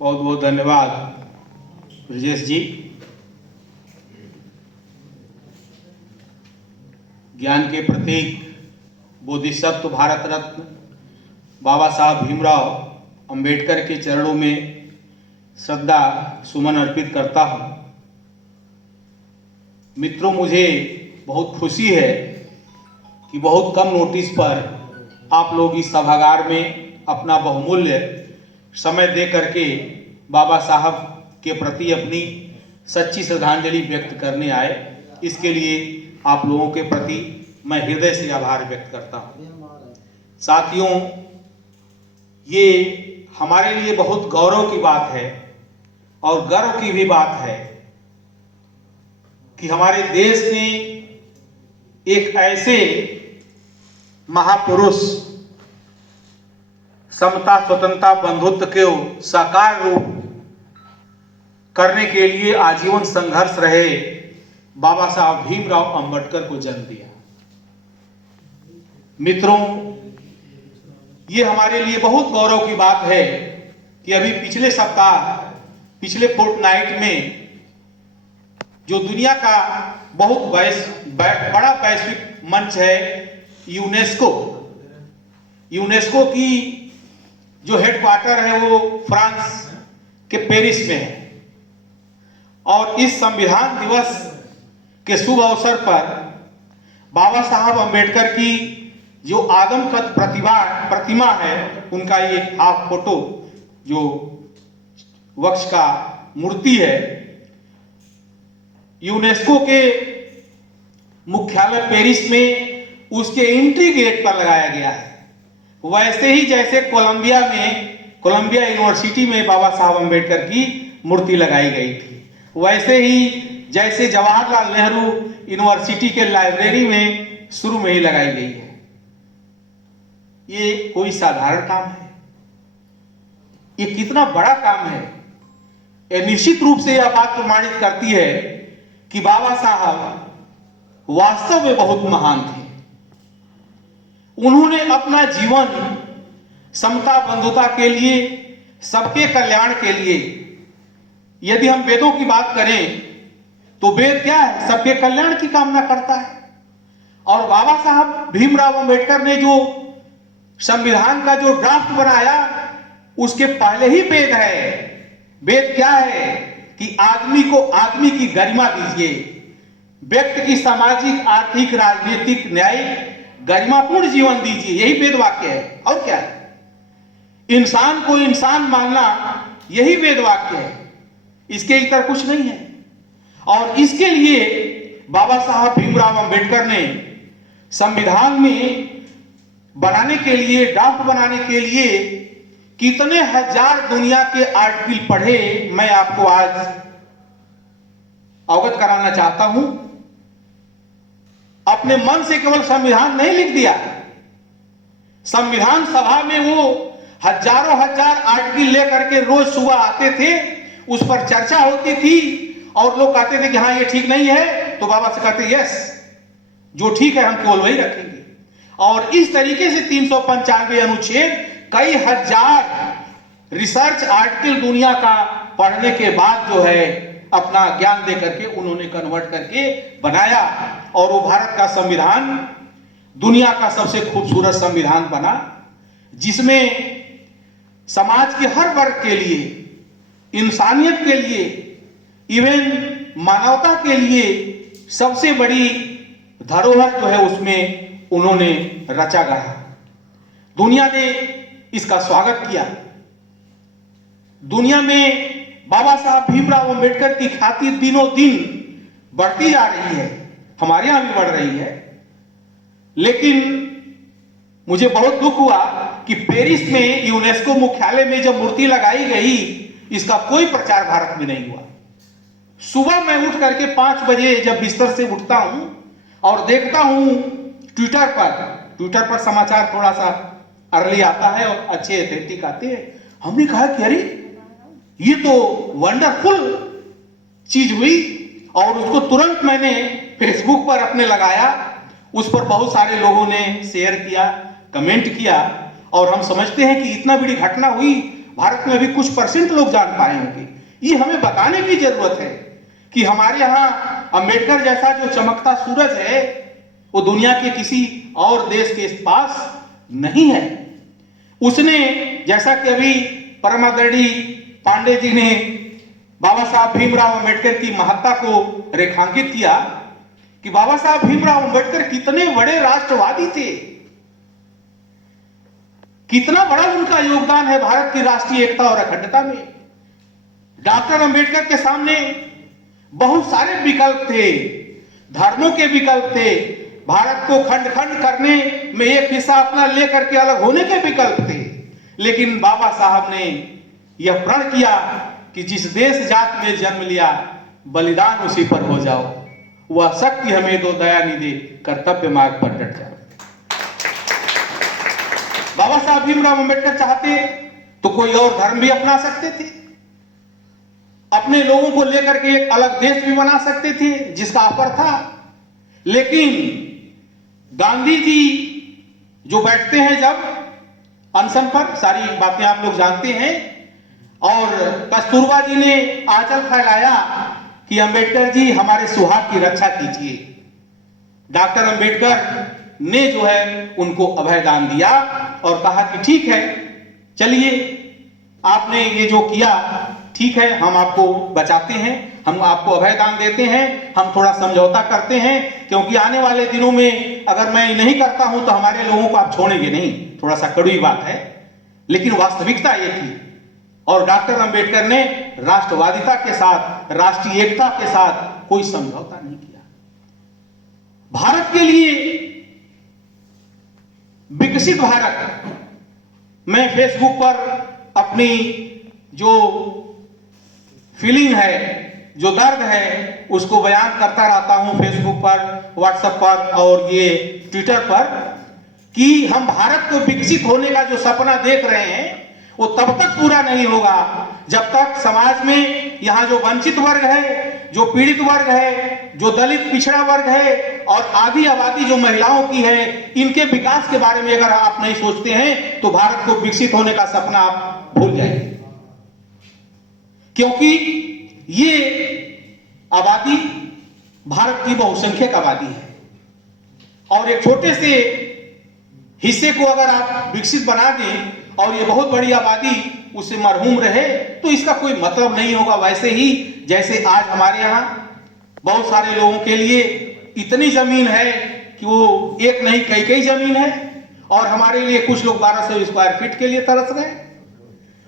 बहुत बहुत धन्यवाद ब्रजेश जी। ज्ञान के प्रतीक बोधिसत्व भारत रत्न बाबा साहब भीमराव अंबेडकर के चरणों में श्रद्धा सुमन अर्पित करता हूं। मित्रों, मुझे बहुत खुशी है कि बहुत कम नोटिस पर आप लोग इस सभागार में अपना बहुमूल्य समय दे करके बाबा साहब के प्रति अपनी सच्ची श्रद्धांजलि व्यक्त करने आए। इसके लिए आप लोगों के प्रति मैं हृदय से आभार व्यक्त करता हूं। साथियों, ये हमारे लिए बहुत गौरव की बात है और गर्व की भी बात है कि हमारे देश ने एक ऐसे महापुरुष समता, स्वतंत्रता, बंधुत्व को साकार रूप करने के लिए आजीवन संघर्ष रहे बाबा साहब भीमराव अंबेडकर को जन्म दिया। मित्रों, ये हमारे लिए बहुत गौरव की बात है कि अभी पिछले सप्ताह, पिछले फोर्टनाइट में जो दुनिया का बहुत बड़ा वैश्विक मंच है यूनेस्को की जो हेडक्वार्टर है वो फ्रांस के पेरिस में है। और इस संविधान दिवस के शुभ अवसर पर बाबा साहब अंबेडकर की जो आदमकद प्रतिमा है, उनका ये हाफ फोटो जो वक्ष का मूर्ति है, यूनेस्को के मुख्यालय पेरिस में उसके एंट्री गेट पर लगाया गया है। वैसे ही जैसे कोलंबिया यूनिवर्सिटी में बाबा साहब अंबेडकर की मूर्ति लगाई गई थी, वैसे ही जैसे जवाहरलाल नेहरू यूनिवर्सिटी के लाइब्रेरी में शुरू में ही लगाई गई है। ये कोई साधारण काम है? ये कितना बड़ा काम है? ये निश्चित रूप से यह बात प्रमाणित करती है कि बाबा साहब वास्तव में बहुत महान थे। उन्होंने अपना जीवन समता, बंधुता के लिए, सबके कल्याण के लिए, यदि हम वेदों की बात करें तो वेद क्या है? सबके कल्याण की कामना करता है। और बाबा साहब भीमराव अंबेडकर ने जो संविधान का जो ड्राफ्ट बनाया, उसके पहले ही वेद है। वेद क्या है कि आदमी को आदमी की गरिमा दीजिए, व्यक्ति की सामाजिक, आर्थिक, राजनीतिक, न्यायिक गरिमापूर्ण जीवन दीजिए। यही वेद वाक्य है। और क्या है? इंसान को इंसान मानना, यही वेद वाक्य है। इसके इतर कुछ नहीं है। और इसके लिए बाबा साहब भीमराव अंबेडकर ने संविधान में बनाने के लिए, ड्राफ्ट बनाने के लिए कितने हजार दुनिया के आर्टिकल पढ़े, मैं आपको आज अवगत कराना चाहता हूं। अपने मन से केवल संविधान नहीं लिख दिया। संविधान सभा में वो हजारों हजार आर्टिकल लेकर के रोज सुबह आते थे, उस पर चर्चा होती थी और लोग कहते थे कि हाँ ये ठीक नहीं है, तो बाबा से कहते यस, जो ठीक है हम केवल वही रखेंगे। और इस तरीके से 395 अनुच्छेद, कई हजार रिसर्च आर्टिकल दुनिया का पढ़ने के बाद जो है अपना ज्ञान दे करके उन्होंने कन्वर्ट करके बनाया। और वो भारत का संविधान दुनिया का सबसे खूबसूरत संविधान बना, जिसमें समाज के हर वर्ग के लिए, इंसानियत के लिए, इवन मानवता के लिए सबसे बड़ी धरोहर जो है उसमें उन्होंने रचा गढ़ा। दुनिया ने इसका स्वागत किया। दुनिया में बाबा साहब भीमराव अंबेडकर की ख्याति दिनों दिन बढ़ती जा रही है, हमारे यहां भी बढ़ रही है। लेकिन मुझे बहुत दुख हुआ कि पेरिस में यूनेस्को मुख्यालय में जब मूर्ति लगाई गई, इसका कोई प्रचार भारत में नहीं हुआ। सुबह मैं उठ करके 5 बजे जब बिस्तर से उठता हूं और देखता हूं ट्विटर पर समाचार थोड़ा सा अर्ली आता है और अच्छे एथेंटिक आते हैं। हमने कहा कि अरे ये तो वंडरफुल चीज हुई, और उसको तुरंत मैंने फेसबुक पर अपने लगाया। उस पर बहुत सारे लोगों ने शेयर किया, कमेंट किया, और हम समझते हैं कि इतना बड़ी घटना हुई भारत में अभी कुछ % लोग जान पाए होंगे। ये हमें बताने की जरूरत है कि हमारे यहाँ अंबेडकर जैसा जो चमकता सूरज है वो दुनिया के किसी और देश के पास नहीं है। उसने, जैसा कि अभी परम आदरणीय पांडे जी ने बाबा साहब भीमराव अंबेडकर की महत्ता को रेखांकित किया कि बाबा साहब भीमराव अंबेडकर कितने बड़े राष्ट्रवादी थे, कितना बड़ा उनका योगदान है भारत की राष्ट्रीय एकता और अखंडता में। डॉक्टर अंबेडकर के सामने बहुत सारे विकल्प थे, धर्मों के विकल्प थे, भारत को खंड खंड करने में एक हिस्सा अपना लेकर के अलग होने के विकल्प थे, लेकिन बाबा साहब ने यह प्रण किया कि जिस देश जात में जन्म लिया बलिदान उसी पर हो जाओ, वह शक्ति हमें दो दया निधि कर्तव्य मार्ग पर डट जाओ। बाबा साहब भीमराव अंबेडकर चाहते तो कोई और धर्म भी अपना सकते थे, अपने लोगों को लेकर के एक अलग देश भी बना सकते थे जिसका ऑफर था, लेकिन गांधी जी जो बैठते हैं जब अनशन पर, सारी बातें आप लोग जानते हैं, और कस्तूरबा जी ने आंचल फैलाया कि अंबेडकर जी हमारे सुहाग की रक्षा कीजिए। डॉक्टर अंबेडकर ने जो है उनको अभय दान दिया और कहा कि ठीक है, चलिए आपने ये जो किया ठीक है, हम आपको बचाते हैं, हम आपको अभय दान देते हैं, हम थोड़ा समझौता करते हैं, क्योंकि आने वाले दिनों में अगर मैं नहीं करता हूं तो हमारे लोगों को आप छोड़ेंगे नहीं। थोड़ा सा कड़वी बात है, लेकिन वास्तविकता ये थी। और डॉक्टर अंबेडकर ने राष्ट्रवादिता के साथ, राष्ट्रीय एकता के साथ कोई समझौता नहीं किया। भारत के लिए विकसित भारत, मैं फेसबुक पर अपनी जो फीलिंग है, जो दर्द है, उसको बयान करता रहता हूं फेसबुक पर, व्हाट्सएप पर और ये ट्विटर पर, कि हम भारत को विकसित होने का जो सपना देख रहे हैं वो तब तक पूरा नहीं होगा जब तक समाज में यहाँ जो वंचित वर्ग है, जो पीड़ित वर्ग है, जो दलित पिछड़ा वर्ग है और आधी आबादी जो महिलाओं की है, इनके विकास के बारे में अगर आप नहीं सोचते हैं तो भारत को विकसित होने का सपना आप भूल जाएंगे। क्योंकि ये आबादी भारत की बहुसंख्यक आबादी है और एक छोटे से हिस्से को अगर आप विकसित बना दें और ये बहुत बड़ी आबादी उससे मरहूम रहे तो इसका कोई मतलब नहीं होगा। वैसे ही जैसे आज हमारे यहाँ बहुत सारे लोगों के लिए इतनी जमीन है कि वो एक नहीं कई जमीन है, और हमारे लिए कुछ लोग 1200 स्क्वायर फीट के लिए तरस रहे।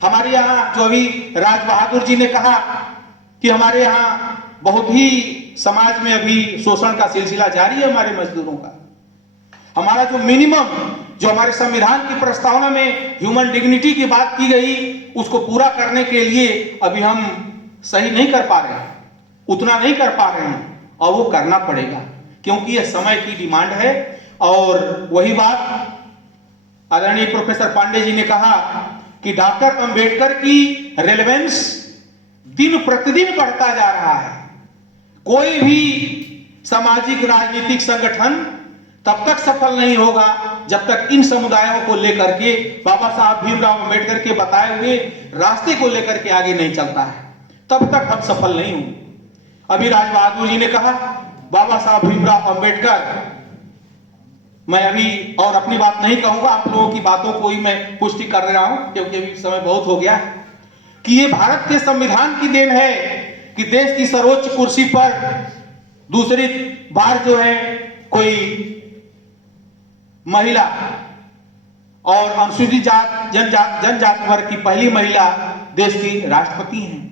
हमारे यहाँ जो अभी राज बहादुर जी ने कहा कि हमारे यहाँ बहुत ही समाज में अभी शोषण का सिलसिला जारी है हमारे मजदूरों का। हमारा जो मिनिमम, जो हमारे संविधान की प्रस्तावना में ह्यूमन डिग्निटी की बात की गई, उसको पूरा करने के लिए अभी हम सही नहीं कर पा रहे हैं, उतना नहीं कर पा रहे हैं, और वो करना पड़ेगा क्योंकि यह समय की डिमांड है। और वही बात आदरणीय प्रोफेसर पांडे जी ने कहा कि डॉक्टर अंबेडकर की रेलेवेंस दिन प्रतिदिन बढ़ता जा रहा है। कोई भी सामाजिक राजनीतिक संगठन तब तक सफल नहीं होगा जब तक इन समुदायों को लेकर के, बाबा साहब भीमराव अंबेडकर के बताए हुए रास्ते को लेकर के आगे नहीं चलता है, तब तक हम सफल नहीं होंगे। अभी राज बहादुर जी ने कहा बाबा साहब भीमराव अंबेडकर, मैं अभी और अपनी बात नहीं कहूंगा, आप लोगों की बातों को ही मैं पुष्टि कर रहा हूं क्योंकि अभी समय बहुत हो गया है, कि ये भारत के संविधान की देन है कि देश की सर्वोच्च कुर्सी पर दूसरी बार जो है कोई महिला और अनुसूचित जात जनजाति वर्ग की पहली महिला देश की राष्ट्रपति हैं।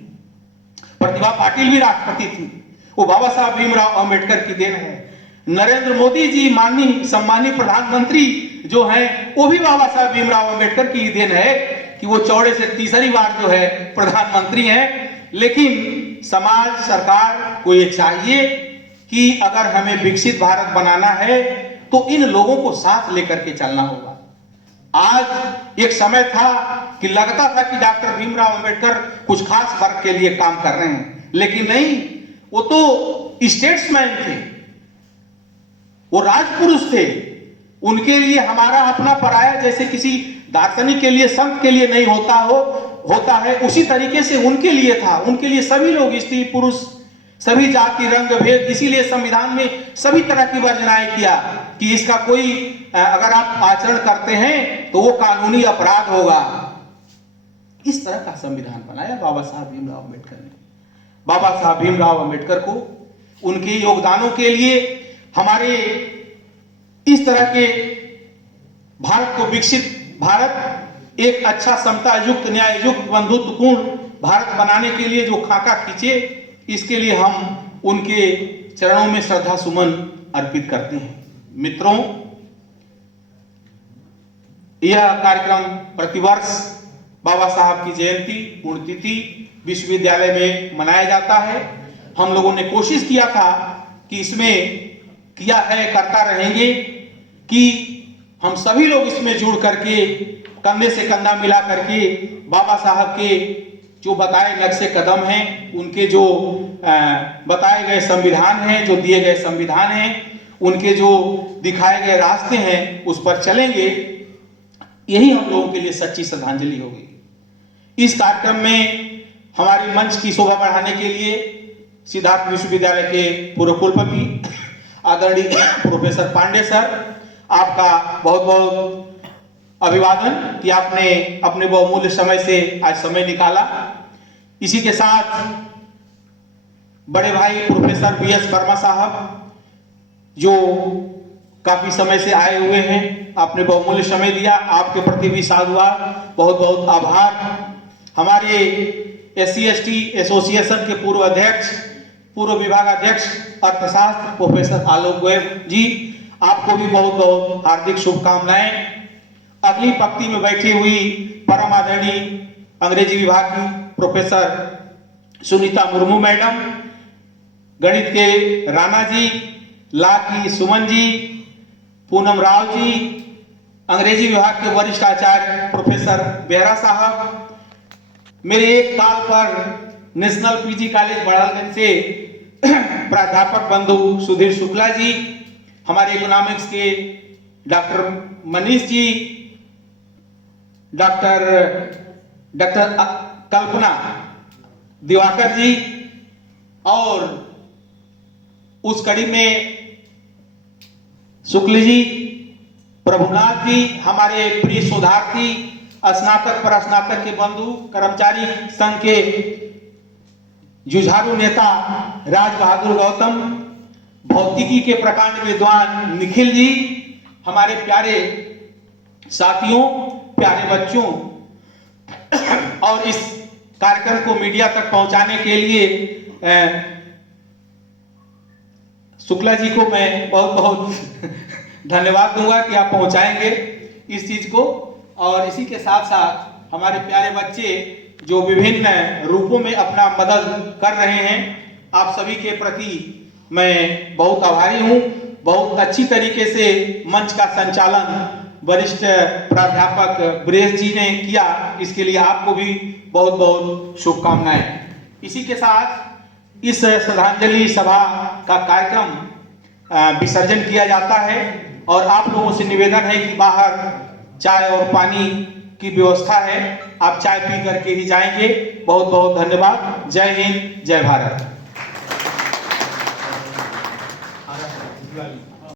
प्रतिभा पाटिल भी राष्ट्रपति थी, वो बाबा साहब भीमराव अंबेडकर की देन है। नरेंद्र मोदी जी माननीय सम्मानित प्रधानमंत्री जो हैं वो भी बाबा साहब भीमराव अंबेडकर की देन है कि वो चौड़े से तीसरी बार जो है प्रधानमंत्री हैं। लेकिन समाज, सरकार को ये चाहिए कि अगर हमें विकसित भारत बनाना है तो इन लोगों को साथ लेकर के चलना होगा। आज एक समय था कि लगता था कि डॉक्टर भीमराव अंबेडकर कुछ खास वर्ग के लिए काम कर रहे हैं, लेकिन नहीं, वो तो स्टेट्समैन थे, वो राजपुरुष थे। उनके लिए हमारा अपना पराया जैसे किसी दार्शनिक के लिए, संत के लिए नहीं होता हो, होता है उसी तरीके से उनके लिए था। उनके लिए सभी लोग, स्त्री पुरुष, सभी जाति रंग भेद, इसीलिए संविधान में सभी तरह की वर्जनाएं किया कि इसका कोई अगर आप आचरण करते हैं तो वो कानूनी अपराध होगा। इस तरह का संविधान बनाया बाबा साहब भीमराव अम्बेडकर ने। बाबा साहब भीमराव अम्बेडकर को उनके योगदानों के लिए, हमारे इस तरह के भारत को विकसित भारत, एक अच्छा समता युक्त, न्याय युक्त, बंधुत्वपूर्ण भारत बनाने के लिए जो खाका खींचे, इसके लिए हम उनके चरणों में श्रद्धा सुमन अर्पित करते हैं। मित्रों, यह कार्यक्रम प्रतिवर्ष बाबा साहब की जयंती पुण्यतिथि विश्वविद्यालय में मनाया जाता है। हम लोगों ने कोशिश किया था कि इसमें किया है, करता रहेंगे कि हम सभी लोग इसमें जुड़ करके, कंधे से कंधा मिला करके बाबा साहब के जो बताए नक्शे कदम हैं, उनके जो बताए गए संविधान हैं, जो दिए गए संविधान हैं, उनके जो दिखाए गए रास्ते हैं, उस पर चलेंगे। यही हम लोगों के लिए सच्ची श्रद्धांजलि होगी। इस कार्यक्रम में हमारे मंच की शोभा बढ़ाने के लिए सिद्धार्थ विश्वविद्यालय के पूर्व कुलपति आदरणीय प्रोफेसर पांडे सर, आपका बहुत बहुत अभिवादन कि आपने अपने बहुमूल्य समय से आज समय निकाला। इसी के साथ बड़े भाई प्रोफेसर BS वर्मा साहब, जो काफी समय से आए हुए हैं, आपने बहुमूल्य समय दिया, आपके प्रति भी साधुवाद, बहुत बहुत आभार। हमारे SC/ST एसोसिएशन के पूर्व अध्यक्ष, पूर्व विभागाध्यक्ष अर्थशास्त्र प्रोफेसर आलोक गोयल जी, आपको भी बहुत बहुत हार्दिक शुभकामनाएं। अगली पंक्ति में बैठी हुई परम आदरणीय अंग्रेजी विभाग की प्रोफेसर सुनीता मुर्मू मैडम, गणित के राणा जी, ला की सुमन जी, पूनम राव जी, अंग्रेजी विभाग के वरिष्ठ आचार्य प्रोफेसर बेहरा साहब, मेरे एक काल पर नेशनल PG कॉलेज बड़ालगंज से प्राध्यापक बंधु सुधीर शुक्ला जी, हमारे इकोनॉमिक्स के डॉक्टर मनीष जी, डॉक्टर कल्पना दिवाकर जी, और उस कड़ी में शुक्ल जी, प्रभुनाथ जी, हमारे प्रिय शोधार्थी, स्नातक पर स्नातक के बंधु, कर्मचारी संघ के जुझारू नेता राज बहादुर गौतम, भौतिकी के प्रकांड विद्वान निखिल जी, हमारे प्यारे साथियों, प्यारे बच्चों, और इस कार्यक्रम को मीडिया तक पहुंचाने के लिए शुक्ला जी को मैं बहुत बहुत धन्यवाद दूंगा कि आप पहुंचाएंगे इस चीज को। और इसी के साथ साथ हमारे प्यारे बच्चे जो विभिन्न रूपों में अपना मदद कर रहे हैं, आप सभी के प्रति मैं बहुत आभारी हूं। बहुत अच्छी तरीके से मंच का संचालन वरिष्ठ प्राध्यापक ब्रेस जी ने किया, इसके लिए आपको भी बहुत बहुत शुभकामनाएं। इसी के साथ इस श्रद्धांजलि सभा का कार्यक्रम विसर्जन किया जाता है, और आप लोगों से निवेदन है कि बाहर चाय और पानी की व्यवस्था है, आप चाय पी करके ही जाएंगे। बहुत बहुत धन्यवाद। जय हिंद, जय भारत।